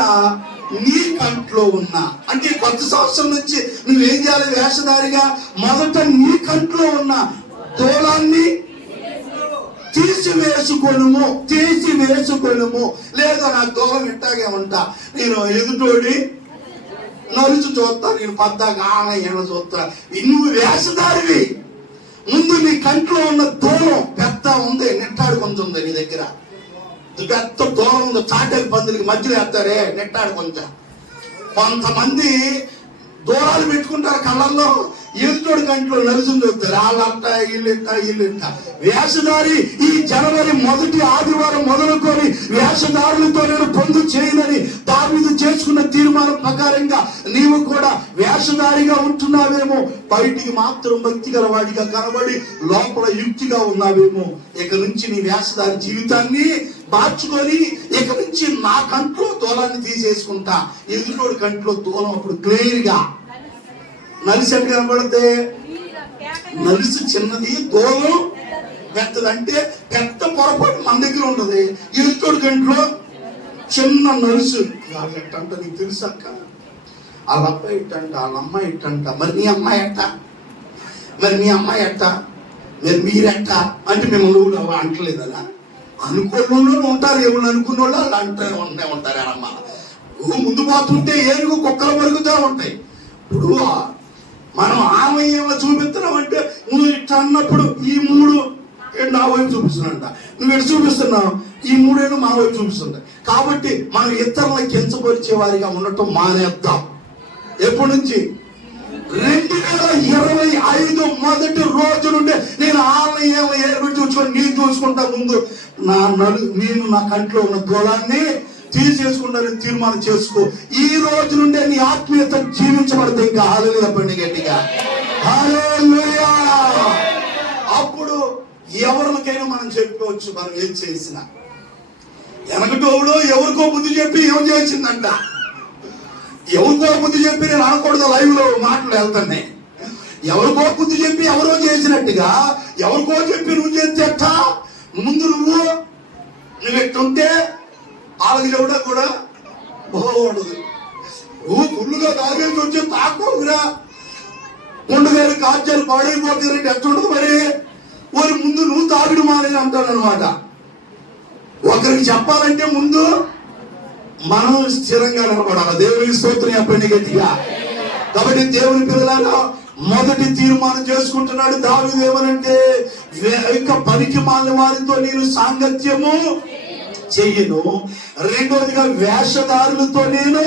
నీ కంట్లో ఉన్న. అంటే కొత్త సంవత్సరం నుంచి నువ్వేం చేయాలి? వేషధారిగా మొదట నీ కంట్లో ఉన్న దూలాన్ని తీసివేసుకొనుము. లేదా నాకు దూరం ఇట్టాగే ఉంటా, నేను ఎదుటోడి నలుచు చూస్తా, నేను పద్దాగా ఆన చూస్తా. నువ్వు వేషధారివి. ముందు నీ కంట్లో ఉన్న దూరం పెద్ద ఉంది, నెట్టాడు కొంచెం ఉంది నీ దగ్గర, పెద్ద దూరం ఉంది. చాటకి పందులకి మధ్యలో వేస్తారే, నెట్టాడు కొంచెం. కొంతమంది దూరాలు పెట్టుకుంటారు కళ్ళల్లో, ఎదుటోడి కంట్లో నలుసుని చూస్తారు. వాళ్ళంట వీళ్ళంట వేషధారి. ఈ జనవరి మొదటి ఆదివారం మొదలుకొని వేషధారులతో నేను పొందు చేయనని దావీదు చేసుకున్న తీర్మానం ప్రకారంగా నీవు కూడా వేషధారిగా ఉంటున్నావేమో. బయటికి మాత్రం భక్తి గలవాడిగా కనబడి లోపల యుక్తిగా ఉన్నావేమో. ఇక నుంచి నీ వేషధారి జీవితాన్ని మార్చుకొని, ఇక నుంచి నా కంట్లో తోలాన్ని తీసేసుకుంటా. ఎదుటోడి కంట్లో తోలం అప్పుడు క్లియర్ గా నలిసి ఎట్లా కనబడితే, నలిసి చిన్నది, దూలం పెద్దది. అంటే పెద్ద పొరపాటు మన దగ్గర ఉంటది, ఎదుటోడి కంట్లో చిన్న నలుసు. వాళ్ళు ఎట్టంట నీకు తెలుసు అక్క, వాళ్ళ అబ్బాయి ఇట్టంట, వాళ్ళ అమ్మాయి ఇట్టంట, మరి నీ అమ్మాయి ఎట్ట, మరి మీ అమ్మాయి ఎట్ట, మరి మీరెట్ట అంటే మిమ్మల్ని అంటలేదనా? అనుకున్న ఉంటారు, ఏమన్నా అనుకున్న వాళ్ళు వాళ్ళు అంటూనే ఉంటారు. అమ్మ ముందు పోతుంటే ఏనుగు కుక్కలు మరుగుతూ ఉంటాయి. ఇప్పుడు మనం ఆమె చూపిస్తున్నాం అంటే, నువ్వు ఇట్లా అన్నప్పుడు ఈ 3 నా వైపు చూపిస్తున్నా, నువ్వు ఎటు చూపిస్తున్నావు, ఈ 3 మా వైపు చూపిస్తుంది. కాబట్టి మనం ఇతరులను కించపరిచే వారిగా ఉండటం మానేద్దాం. ఎప్పటి నుంచి? 2025 మొదటి రోజు నుండి నేను ఆలయం ఏర్పడి చూసుకొని నేను చూసుకుంటా. ముందు నేను నా కంట్లో ఉన్న దూలాన్ని తీసేసుకుంటానని తీర్మానం చేసుకో. ఈ రోజు నుండే నీ ఆత్మీయత జీవించబడితే ఇంకా హల్లెలూయా పండి గట్టిగా, హల్లెలూయా. అప్పుడు ఎవరికైనా మనం చెప్పుకోవచ్చు, మనం ఏం చేసినా. వెనకటోడు ఎవరికో బుద్ధి చెప్పి ఏం చేసిందంట, ఎవరికో బుద్ధి చెప్పి నేను అనకూడదు. లైవ్ లో మాటలు వెళ్తానే, ఎవరికో బుద్ధి చెప్పి ఎవరో చేసినట్టుగా ఎవరికో చెప్పి నువ్వు చేస్తే ముందు నువ్వు ఎట్టుంటే వాళ్ళకి కూడా బాగుండదు. నువ్వు ఫుల్లుగా తాగేసి వచ్చి తాకోరా, ఉండగారి కాల్చాలు పాడైపోతారంటే ఎట్లుండదు మరి. వారి ముందు నువ్వు తాగుడు మానేది అంటాడు అనమాట. ఒకరికి చెప్పాలంటే ముందు మనం స్థిరంగా నిలబడాలి. దేవునికి స్తోత్రం చెప్పండి గట్టిగా. కాబట్టి దేవుని పిల్లలారా మొదటి తీర్మానం చేసుకుంటున్నాడు దావీదు. ఏమనంటే ఇక పనికి మాలిన వారితో నేను సాంగత్యము చెయ్యను. రెండోదిగా వేషధారులతో నేను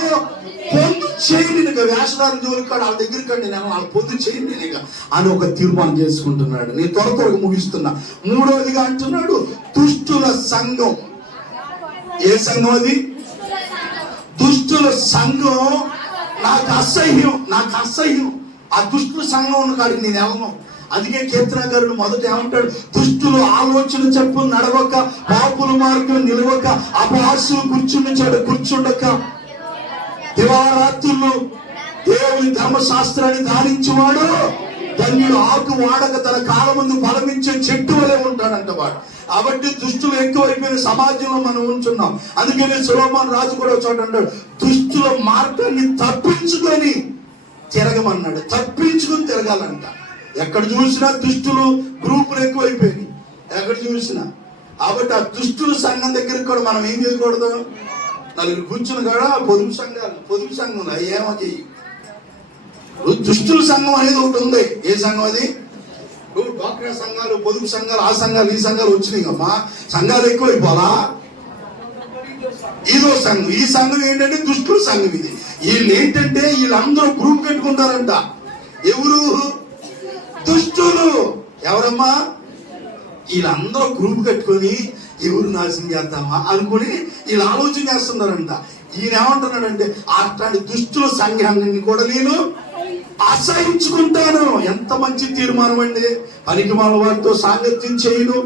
పొందు చేయను. ఇక వేషధారుల జోలికి వాళ్ళ దగ్గరికి నేను వాళ్ళ పొందు చేయను నేను ఇక అని ఒక తీర్మానం చేసుకుంటున్నాడు. నేను త్వరగా ముగిస్తున్నా. మూడోదిగా అంటున్నాడు దుష్టుల సంఘం. ఏ సంఘం అది? దుష్టుల సంఘం నాకు అసహ్యం, నాకు అసహ్యం. ఆ దుష్టుల సంఘం ఉన్న కాడికి నేను వెళ్ళను. అందుకే కీర్తనకారుడు మొదట ఏమంటాడు, దుష్టులు ఆలోచన చెప్పులు నడవక, పాపుల మార్గం నిలవక, అపహాస్యులు కూర్చున్న చెడు కూర్చుండక, దివారాత్రులు దేవుని ధర్మశాస్త్రాన్ని ధారించేవాడు ధన్యుడు. ఆకు వాడక తన కాలం ముందు ఫలమించే చెట్టు వలె ఉంటాడంట వాడు. కాబట్టి దుష్టులు ఎక్కువైపోయిన సమాజంలో మనం ఉంటున్నాం. అందుకని సొలొమోను రాజు కూడా ఒక చోట అన్నాడు, దుష్టుల మార్గాన్ని తప్పించుకొని తిరగమన్నాడు. తప్పించుకొని తిరగాలంట. ఎక్కడ చూసినా దుష్టులు గ్రూపులు ఎక్కువైపోయినాయి, ఎక్కడ చూసినా. కాబట్టి ఆ దుష్టుల సంఘం దగ్గరికి కూడా మనం ఏం చేయకూడదు, నలుగురు కూర్చుని కూడా పొదుపు సంఘంలో ఏమో చెయ్యి. దుష్టుల సంఘం అనేది ఒకటి ఉంది. ఏ సంఘం అది? డ్వాక్రా సంఘాలు, పొదుపు సంఘాలు, ఆ సంఘాలు, ఈ సంఘాలు వచ్చినాయి అమ్మా. సంఘాలు ఎక్కువైపోలా. ఇదో సంఘం. ఈ సంఘం ఏంటంటే దుష్టుల సంఘం. ఇది వీళ్ళు ఏంటంటే వీళ్ళందరూ గ్రూప్ పెట్టుకుంటారంట. ఎవరు? దుష్టులు. ఎవరమ్మా? వీళ్ళందరూ గ్రూప్ కట్టుకొని ఎవరు నాశనం చేద్దామా అనుకుని వీళ్ళు ఆలోచన చేస్తున్నారంట. ఈయన ఏమంటున్నాడంటే అట్లాంటి దుష్టుల సంఘాన్ని కూడా నేను అసహించుకుంటాను. ఎంత మంచి తీర్మానం అండి. పనికిమాల వారితో సాంగత్యం చేయను,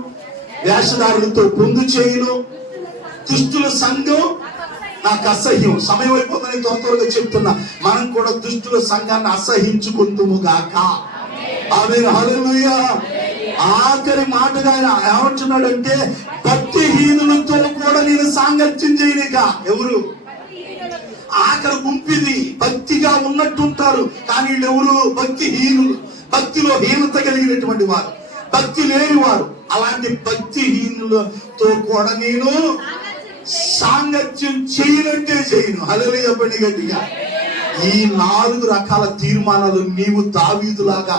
వేషధారులతో పొందు చేయను, దుష్టుల సంఘం నాకు అసహ్యం. సమయం అయిపోతుందని త్వరగా చెప్తున్నా. మనం కూడా దుష్టుల సంఘాన్ని అసహించుకుందుము గాక. ఆమేన్, హల్లెలూయా. ఆఖరి మాటగా ఆయన ఏమంటున్నాడంటే భక్తిహీనులతో కూడా నేను సాంగత్యం చేయలేక. ఎవరు? ఆఖరి గుంపిది. భక్తిగా ఉన్నట్టుంటారు కానీ వీళ్ళు ఎవరు? భక్తిహీనులు, భక్తిలో హీనత కలిగినటువంటి వారు, భక్తి లేని వారు. అలాంటి భక్తిహీనులతో కూడా నేను సాంగత్యం చేయనంటే చేయను. హల్లెలూయా చెప్పండి గట్టిగా. ఈ 4 రకాల తీర్మానాలు నీవు దావీదులాగా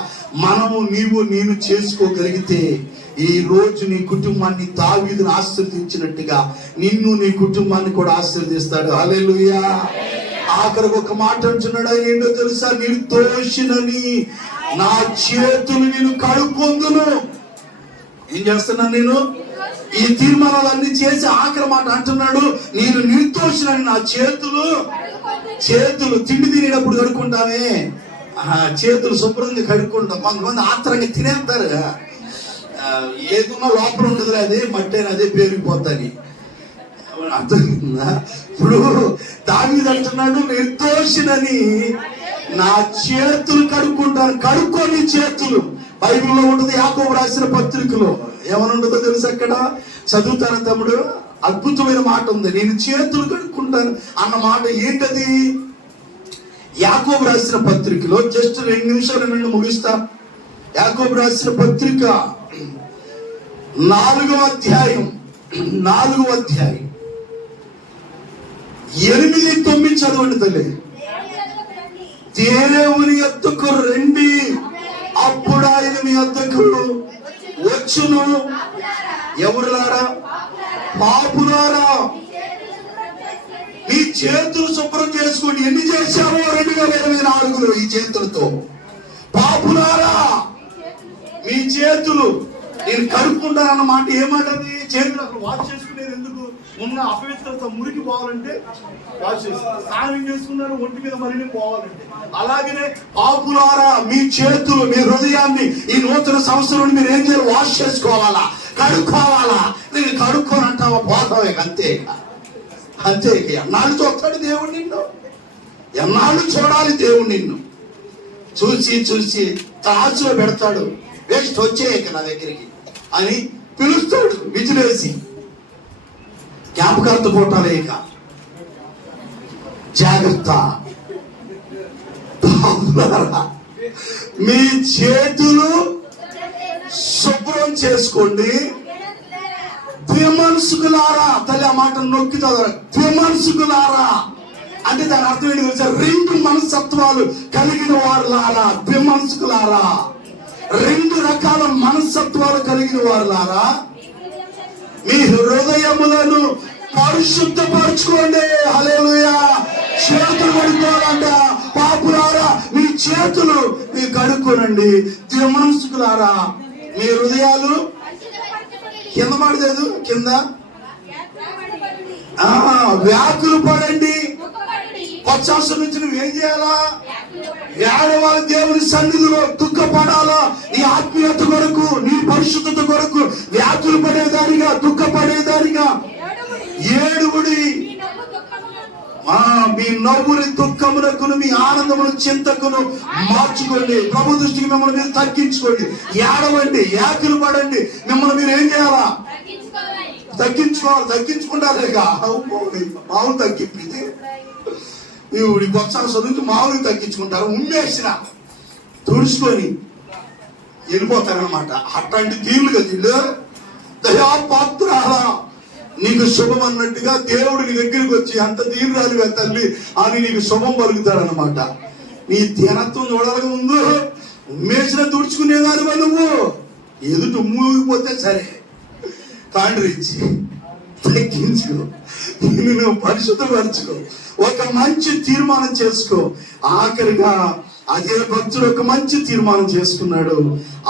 నేను చేసుకోగలిగితే ఈ రోజు నీ కుటుంబాన్ని దావీదును ఆశీర్వదించినట్టుగా నిన్ను నీ కుటుంబాన్ని కూడా ఆశీర్వదిస్తాడు. హల్లెలూయా. ఆఖరికి ఒక మాట అంటున్నాడు. ఆయన ఏంటో తెలుసా? నిర్దోషినని నా చేతులు నేను కడుక్కొందును. ఏం చేస్తున్నాను నేను? ఈ తీర్మానాలన్నీ చేసి ఆఖరి మాట అంటున్నాడు, నేను నిర్దోషినని నా చేతులు తిండి తినేటప్పుడు కడుక్కుంటామే, చేతులు శుభ్రంగా కడుక్కుంటాం. కొంతమంది ఆత్రంగా తినేస్తారు. ఏదున్నా లోపల ఉండదు, అదే మట్టి అదే పేరుకుపోతాని. అర్థమవుతుందా? ఇప్పుడు దావీదు అంటున్నాడు నిర్దోషినని నా చేతులు కడుక్కుంటాను. కడుక్కొని చేతులు. బైబిల్లో ఉంటుంది, యాకోబు రాసిన పత్రికలో ఏమని ఉంటుందో తెలుసు? అక్కడ చదువుతాను తమ్ముడు. అద్భుతమైన మాట ఉంది, నేను చేతులు కడుక్కుంటాను అన్న మాట. ఏంటది? యాకోబు రాసిన పత్రికలో జస్ట్ 2 నిమిషాలు నుండి ముగిస్తా. యాకోబు రాసిన పత్రిక 4వ అధ్యాయం 8-9 చదవండి తల్లి. దేవుని యొద్దకు రండి, అప్పుడు ఆయన మీ యొద్దకు వచ్చును. ఎవరులారా? పాపులారా, మీ చేతులు శుభ్రం చేసుకోండి. ఎన్ని చేశామో 2024లో ఈ చేతులతో. పాపులారా, మీ చేతులు నేను కడుక్కుంటానన్న మాట. ఏమంటది? చేతులు అసలు వాష్ చేసుకునేది ఎందుకు? ఉన్న అపవిత్రత మురికి పోవాలంటే వాష్ చేస్తారు. స్నానం చేసుకున్నారు ఒంటి మీద మరిని పోవాలంటే. అలాగనే పాపులారా, మీ చేతులు, మీ హృదయాన్ని ఈ నూతన సంవత్సరం మీరు ఏం చేయాలి? వాష్ చేసుకోవాలా, కడుక్కోవాలా. నేను కడుక్కొని అంటావా? పోతావే. అంతే అంతే. ఎన్నాళ్ళు చూస్తాడు దేవుడు నిన్ను? ఎన్నాళ్ళు చూడాలి దేవుడు నిన్ను? చూసి త్రాసులో పెడతాడు. వేస్ట్ వచ్చేయక నా దగ్గరికి అని పిలుస్తాడు. విజిలేసి జ్ఞాపకార్థ ఫోటోలేక జాగ్రత్త. బాబులారా మీ చేతులు శుభ్రం చేసుకోండి. ద్విమనసుకులారా, తల్లి ఆ మాట నొక్కి చదవ. ద్విమనసుకులారా అంటే దాని అర్థం ఏంటి తెలుసా? రెండు మనస్తత్వాలు కలిగిన వారులారా. ద్విమనసుకులారా, రెండు రకాల మనస్తత్వాలు కలిగిన వారులారా, మీ హృదయములను పరిశుద్ధపరచుకోండి. హల్లెలూయా. చేతులు కడుక్కోవాలంట. పాపులారా మీ చేతులు మీరు కడుక్కోనండి. ద్విమనసుకులారా మీ హృదయాలు కింద మాడలేదు, కింద వ్యాకులు పడండి. పచ్చాసం నుంచి నువ్వేం చేయాలా? ఏడవాలి, దేవుని సన్నిధిలో దుఃఖపడాలా. నీ ఆత్మీయత కొరకు, నీ పరిశుద్ధత కొరకు వ్యాకులు పడేదానిగా, దుఃఖపడేదానిగా ఏడుగుడి. మీ నవ్వుని దుఃఖమునకును, మీ ఆనందమును చింతకును మార్చుకోండి. ప్రభు దృష్టికి మిమ్మల్ని మీరు తగ్గించుకోండి. ఏడవండి, యాకులు పడండి. మిమ్మల్ని మీరు ఏం చేయాలా? తగ్గించుకుంటారు. మామూలు తగ్గిపోయింది ఇప్పుడు కొత్త నుంచి మామూలు తగ్గించుకుంటారు. ఉమ్మేసిన తుడుచుకొని వెళ్ళిపోతారనమాట. అట్లాంటి తీరులు కదా వీళ్ళు. దయాపాత్రాలా నీకు శుభం అన్నట్టుగా దేవుడు నీ దగ్గరికి వచ్చి అంత తీరురాలివే తల్లి అని నీకు శుభం పలుకుతాడనమాట. నీ తీరత్వం చూడాలి. ముందు ఉమ్మేసిన తుడుచుకునేదానివా నువ్వు? ఎదుటి ఉమ్మిపోతే సరే, తండ్రి ఇచ్చి తగ్గించుకో, నువ్వు పరిశుద్ధపరచుకో, ఒక మంచి తీర్మానం చేసుకో. ఆఖరిగా అదే భక్తుడు ఒక మంచి తీర్మానం చేసుకున్నాడు.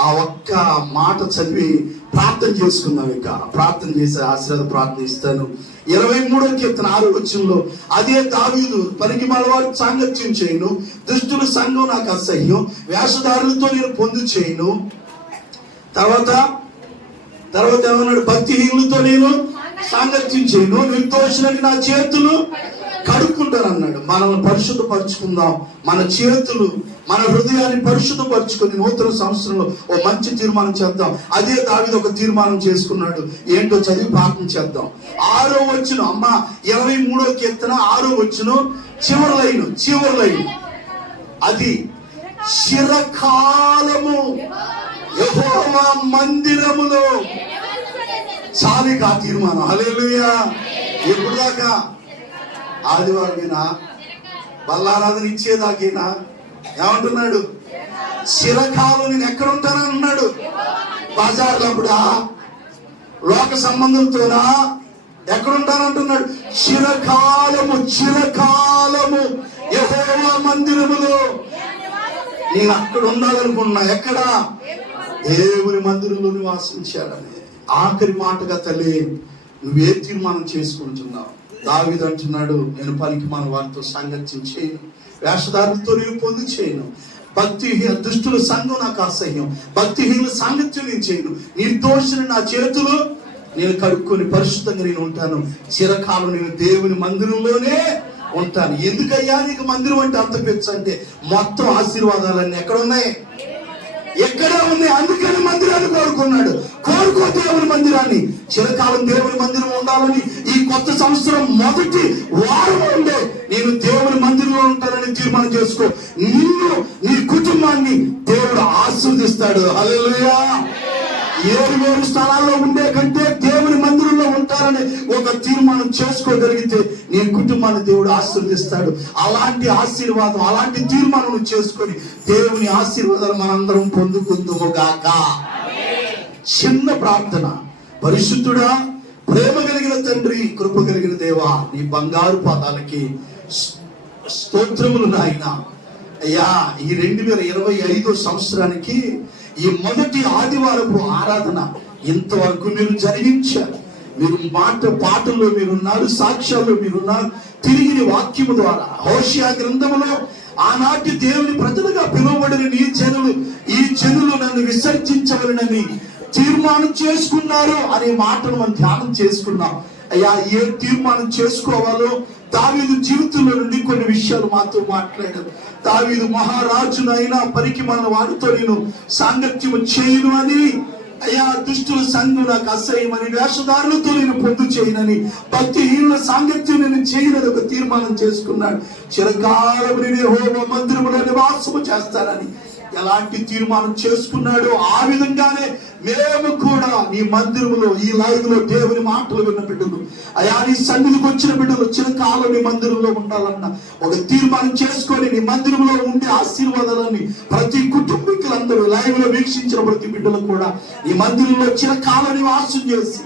ఆ ఒక్క మాట చదివి ప్రార్థన చేసుకుందాం. ఇక ప్రార్థన చేసి ఆశీర్వాద ప్రార్థన ఇస్తాను. 23వ కీర్తన 6వ వచనంలో అదే దావీదు, పనికి మలవాడు సాంగత్యం చేయను, దుష్టుల సంఘం నాకు అసహ్యం, వేషధారులతో నేను పొందు చేయను. తర్వాత ఏమన్నాడు? భక్తిహీనులతో నేను సాంగత్యం చేయను, నిర్దోషులని నా చేతులు కడుక్కుంటాను అన్నాడు. మనల్ని పరిశుద్ధపరచుకుందాం. మన చేతులు, మన హృదయాన్ని పరిశుద్ధపరచుకొని నూతన సంవత్సరంలో ఓ మంచి తీర్మానం చేద్దాం. అదే దావీదు ఒక తీర్మానం చేసుకున్నాడు. ఏంటో చదివి ప్రార్థన చేద్దాం. 6వ వచనం, అమ్మ 23వ కీర్తన 6వ వచనం చివరి లైన్ అది చిరకాలము యెహోవా మందిరములో. చాలిక ఆ తీర్మానం. హల్లెలూయా. ఎప్పుడు దాకా? ఆదివారమేనా? బల్లారాధన ఇచ్చేదాకేనా? ఏమంటున్నాడు? చిరకాలం నేను ఎక్కడ ఉంటానన్నాడు? బజార్లప్పుడా? లోక సంబంధంతోనా? ఎక్కడుంటానంటున్నాడు? చిరకాలము యెహోవా మందిరములో నేను అక్కడ ఉండాలనుకున్నా. ఎక్కడ? దేవుని మందిరంలో నివాసించాడని. ఆఖరి మాటగా తల్లి నువ్వే తీర్మానం చేసుకుంటున్నావు? దావీదు అంటున్నాడు, నేను పనికి మన వారితో సాంగత్యం చేయను, వేషధారులతో నేను పొందు చేయను, దుష్టుల సంఘం నాకు అసహ్యం, భక్తిహీనుల సాంగత్యం నేను చేయను, నిర్దోషుని నా చేతులు నేను కడుక్కొని పరిశుద్ధంగా నేను ఉంటాను. చిరకాలం నేను దేవుని మందిరంలోనే ఉంటాను. ఎందుకయ్యా నీకు మందిరం అంటే అంత పెచ్చు అంటే? మొత్తం ఆశీర్వాదాలన్నీ ఎక్కడ ఉన్నాయి? ఎక్కడే ఉంది. అందుకని మందిరాన్ని కోరుకున్నాడు. కోరుకో దేవుని మందిరాన్ని. చిరకాలం దేవుని మందిరం ఉండాలని ఈ కొత్త సంవత్సరం మొదటి వారం ఉండే నేను దేవుని మందిరంలో ఉంటానని తీర్మానం చేసుకో. నిన్ను, నీ కుటుంబాన్ని దేవుడు ఆశీర్వదిస్తాడు. హల్లెలూయా. 7 స్థలాల్లో ఉండే కంటే దేవుని మందిరంలో ఉంటారని ఒక తీర్మానం చేసుకోగలిగితే నీ కుటుంబాన్ని దేవుడు ఆశీర్వదిస్తాడు. అలాంటి ఆశీర్వాదం, అలాంటి తీర్మానం చేసుకొని దేవుని ఆశీర్వాదాలు మనందరం పొందుకుందుము గాక. చిన్న ప్రార్థన. పరిశుద్ధుడా, ప్రేమ కలిగిన తండ్రి, కృప కలిగిన దేవా, నీ బంగారు పాదాలకి స్తోత్రములు నాయన. అయ్యా, ఈ 2025 సంవత్సరానికి ఈ మొదటి ఆదివారపు ఆరాధన ఇంతవరకు మీరు జరిగించారు. మీరు పాటల్లో మీరున్నారు, సాక్ష్యాల్లో మీరున్నారు, తిరిగిన వాక్యము ద్వారా హోషియా గ్రంథములో ఆనాటి దేవుని ప్రజలుగా పిలువబడిన ఈ జనులు నన్ను విసర్జించవలనని తీర్మానం చేసుకున్నారు అనే మాటను మనం ధ్యానం చేసుకున్నాం. అయ్యా, ఏ తీర్మానం చేసుకోవాలో దావీదు జీవితంలో నుండి కొన్ని విషయాలు మాతో మాట్లాడారు. దావీదు మహారాజునైనా పనికి మన వాడితో నేను సాంగత్యము చేయను అని అయ్యా దుష్టుల సంఘం నాకు అసహ్యమని, వేషధారులతో నేను పొందు చేయనని, భక్తిహీనుల సాంగత్యం నేను చేయనని ఒక తీర్మానం చేసుకున్నాడు. చిరకాలం నేను యెహోవా మందిరములో నివాసము చేస్తానని ఎలాంటి తీర్మానం చేసుకున్నాడో ఆ విధంగానే మేము కూడా నీ మందిరములో, ఈ లైవ్ లో దేవుని మాటలు విన్న బిడ్డలు, అయా నీ సన్నిధికి వచ్చిన బిడ్డలు చిరకాలం నీ మందిరంలో ఉండాలన్న ఒక తీర్మానం చేసుకొని నీ మందిరంలో ఉండే ఆశీర్వాదాలన్నీ ప్రతి కుటుంబీకులందరూ లైవ్ లో వీక్షించిన ప్రతి బిడ్డలు కూడా నీ మందిరంలో చిరకాలం నివాసం చేసి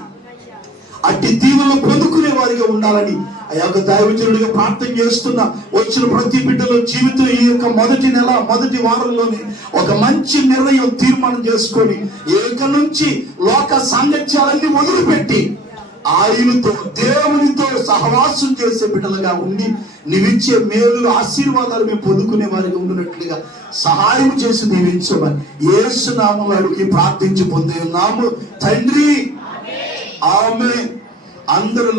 అట్టి దీవెనలు పొందుకునే వారిగా ఉండాలని ఆ యొక్క దైవజనుడిగా ప్రార్థన చేస్తున్నా. వచ్చిన ప్రతి బిడ్డలో జీవితం ఈ యొక్క మొదటి నెల మొదటి వారంలోనే ఒక మంచి నిర్ణయం తీర్మానం చేసుకొని ఇక నుంచి లోక సాంగత్యాలన్నీ వదిలిపెట్టి ఆయనతో దేవునితో సహవాసం చేసే బిడ్డలుగా ఉండి నీవిచ్చే మేలు ఆశీర్వాదాలు మేము పొందుకునే వారిగా ఉండినట్లుగా సహాయం చేసి దీవించమని యేసు నామములో అడిగి ప్రార్థించి పొంది ఉన్నాము తండ్రి. ఆమేన్. అందరూ